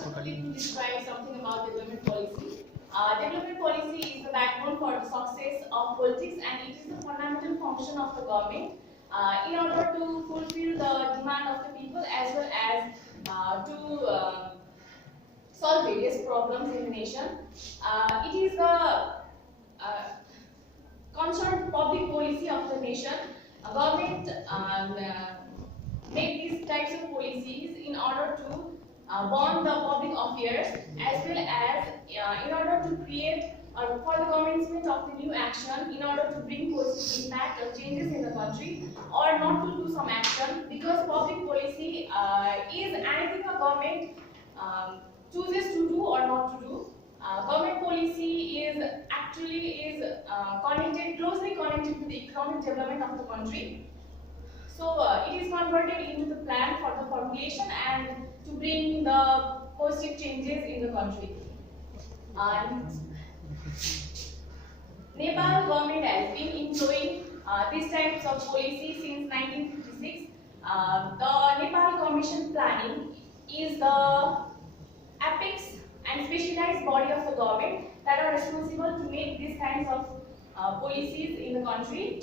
first of all, let me describe something about development policy. Development policy is the backbone for the success of politics, and it is the fundamental function of the government in order to fulfill the demand of the people as well as to solve various problems in the nation. It is the concerned public policy of the nation. Government make these types of policies in order to bond the public affairs as well as in order to create for the commencement of the new action in order to bring positive impact or changes in the country or not to do some action, because public policy is anything a government chooses to do or not to do. Government policy is actually closely connected to the economic development of the country. So it is converted into the plan for the formulation and to bring the positive changes in the country. Nepal government has been employing these types of policy since 1956. The Nepal Commission Planning is the apex and specialized body of the government that are responsible to make these kinds of policies in the country.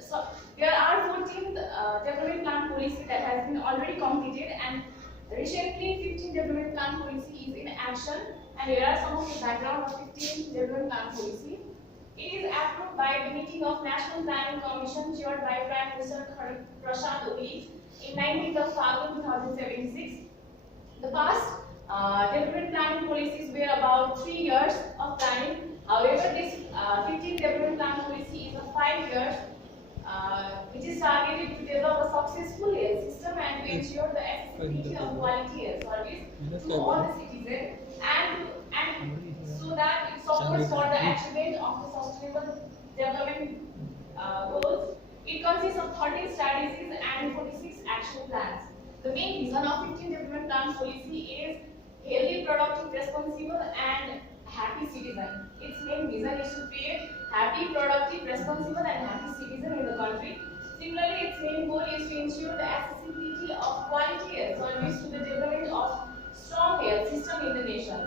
So there are 14 development plan policy that has been already completed, and recently 15 development plan policy is in action, and here are some of the background of 15 development plan policy. It is approved by the meeting of National Planning Commission chaired by Prime Minister Prasad Oli in 19th of February 2076. The past development planning policies were about 3 years of planning. However, this 15 development plan policy is a 5 years, which is targeted to develop a successful health system and to ensure the accessibility of quality health service to all the citizens, and so that it supports for the achievement of the sustainable development goals. It consists of 13 strategies and 46 action plans. The main vision of 15 development plan policy is healthy, productive, responsible, and happy citizen. Its main vision is to create happy, productive, responsible, and happy citizen in the country. Similarly, its main goal is to ensure the accessibility of quality health service to the development of strong health system in the nation.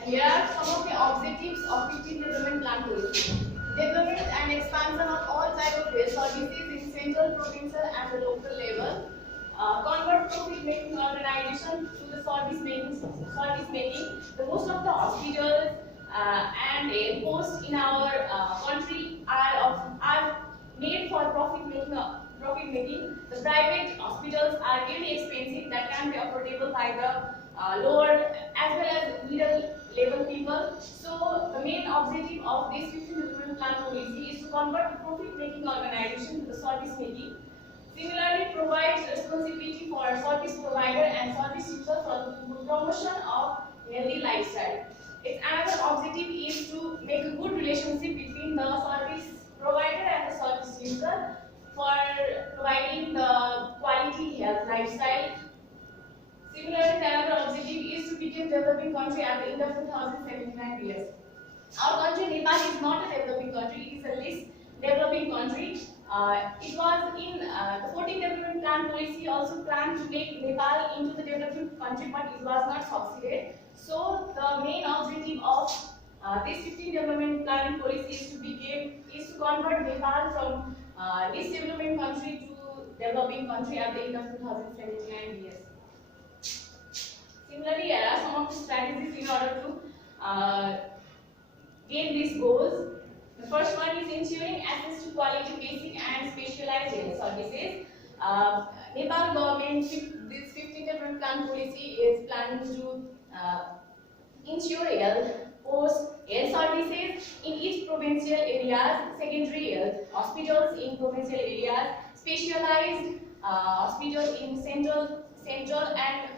And here are some of the objectives of 15 development plan policy. Development and expansion of all types of health services in central, provincial, and the local level. Convert profit-making organization to the service-making. The most of the hospitals and posts in our country are made for profit-making. The private hospitals are really expensive, that can be affordable by the lower as well as middle level people. So the main objective of this 15 development plan policy is to convert the profit-making organization to the service-making. Similarly, provides responsibility for service provider and service user for the promotion of healthy lifestyle. Its another objective is to make a good relationship between the service provider and the service user for providing the quality health lifestyle. Similarly, the another objective is to become developing country at the end of 2079 years. Our country, Nepal, is not a developing country; it is a least developing country. It was in the 14th development plan policy also planned to make Nepal into the developing country, but it was not succeeded. So the main objective of this 15th development planning policy is to convert Nepal from least developing country to developing country at the end of 2079 years. Similarly, here are some of the strategies in order to gain these goals. The first one is ensuring access to quality, basic, and specialized health services. Nepal government, this 15th development plan policy is planning to ensure health services in each provincial areas, secondary health hospitals in provincial areas, specialized hospitals in central, and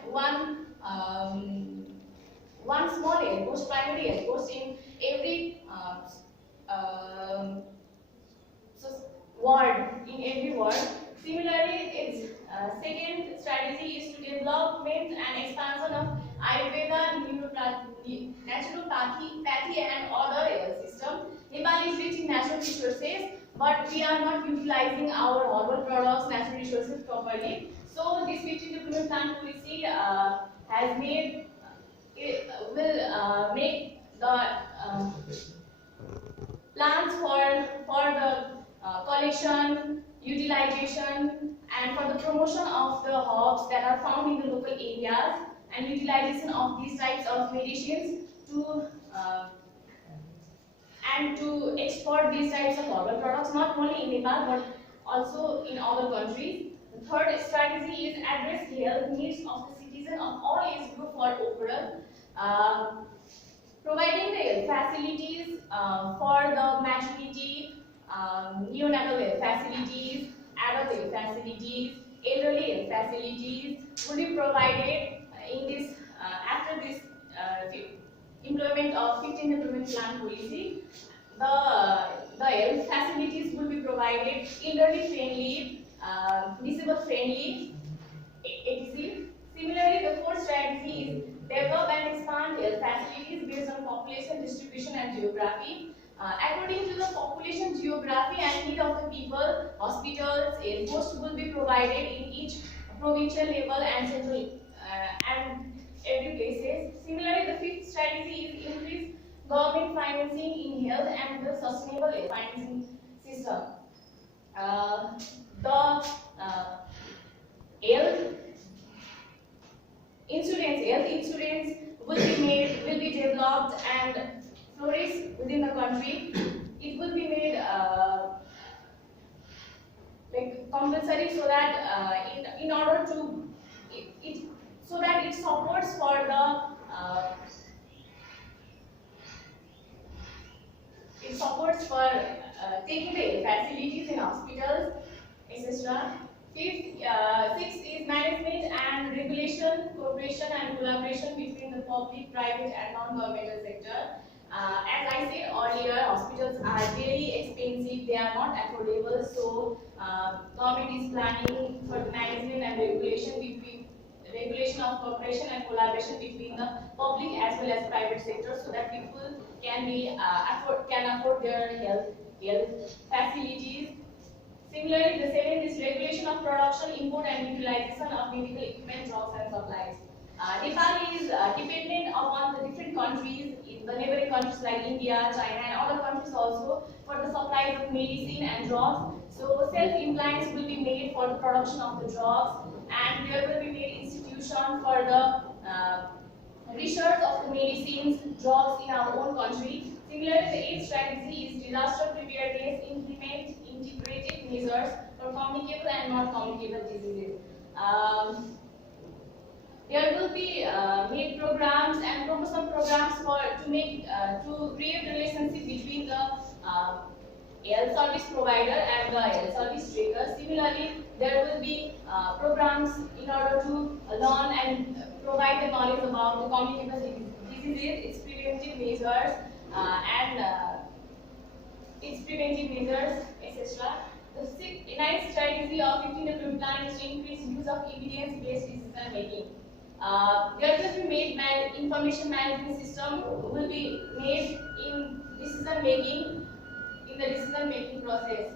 one small health post, primary health post in every ward, in every ward. Similarly, its second strategy is to development and expansion of Ayurveda, naturopathy, and other health system. Nepal is rich in natural resources. but we are not utilizing our herbal products, natural resources properly. So this 15 development plan policy has made it will make the plans for the collection, utilization, and for the promotion of the herbs that are found in the local areas, and utilization of these types of medicines to and to export these types of herbal products not only in Nepal but also in other countries. The third strategy is address health needs of the citizen of all age group for overall. Providing the health facilities for the maternity, neonatal health facilities, adult health facilities, elderly health facilities will be provided in this after this employment of 15th Improvement Plan policy. The health facilities will be provided elderly friendly, disabled friendly, etc. Similarly, the fourth strategy is develop and expand health facilities based on population distribution and geography. According to the population geography and need of the people, hospitals, health posts will be provided in each provincial level and central and every places. Similarly, the fifth strategy is increase government financing in health and the sustainable financing system. The health health insurance will be developed and flourish within the country. It will be made like compulsory so that in order to it so that it supports for the taking the facilities in hospitals, etc. Sixth is management and regulation, cooperation and collaboration between the public, private and non-governmental sector. As I said earlier, hospitals are very expensive, they are not affordable, so government is planning for the management and regulation of cooperation and collaboration between the public as well as private sector so that people can afford their health facilities. Similarly, the seventh is regulation of production, import and utilization of medical equipment, drugs and supplies. Nepal is dependent upon the different countries, the neighboring countries like India, China and other countries also for the supplies of medicine and drugs. So self-reliance will be made for the production of the drugs, and there will be made institution for the research of the medicines, drugs in our own country. Similarly, the eighth strategy is disaster preparedness, implement integrated measures for communicable and not communicable diseases. There will be made programs and promotion programs to create relationship between the health service provider and the health service taker. Similarly, there will be programs in order to learn and provide the knowledge about the communicable diseases, its preventive measures, etc. The ninth strategy of 15 Development Plan is to increase use of evidence-based decision making. There will be made information management system will be made in the decision making process.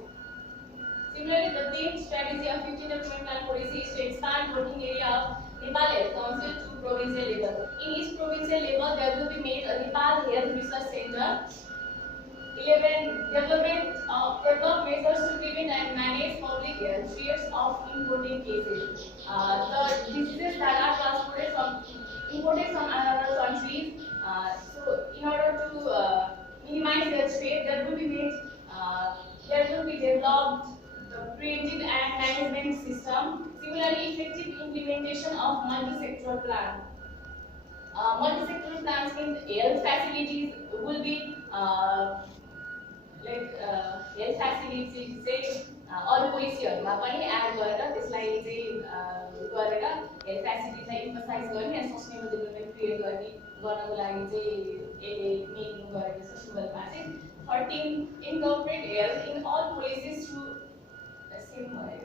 Similarly, the 10th strategy of 15 Development Plan policy is to expand working area of Nepal Health Council to provincial level. In each provincial level, there will be made a Nepal Health Research Center. 11. Develop measures to prevent and manage public health fears of imported cases. The diseases that are imported from other countries. So, in order to minimize their spread, there will be developed the preventive and management system. Similarly, effective implementation of multi-sectoral plan. Multi-sectoral plans means health facilities will be health facility चाहिँ अरू पोलिसीहरूमा पनि add गरेर त्यसलाई चाहिँ गरेर health फ्यासिलिटीलाई इम्फसाइज गर्ने अनि sustainable development create गर्नको लागि चाहिँ यसले मेन गरेको छ सुगरमा चाहिँ 13 incorporate health in all policies to same भयो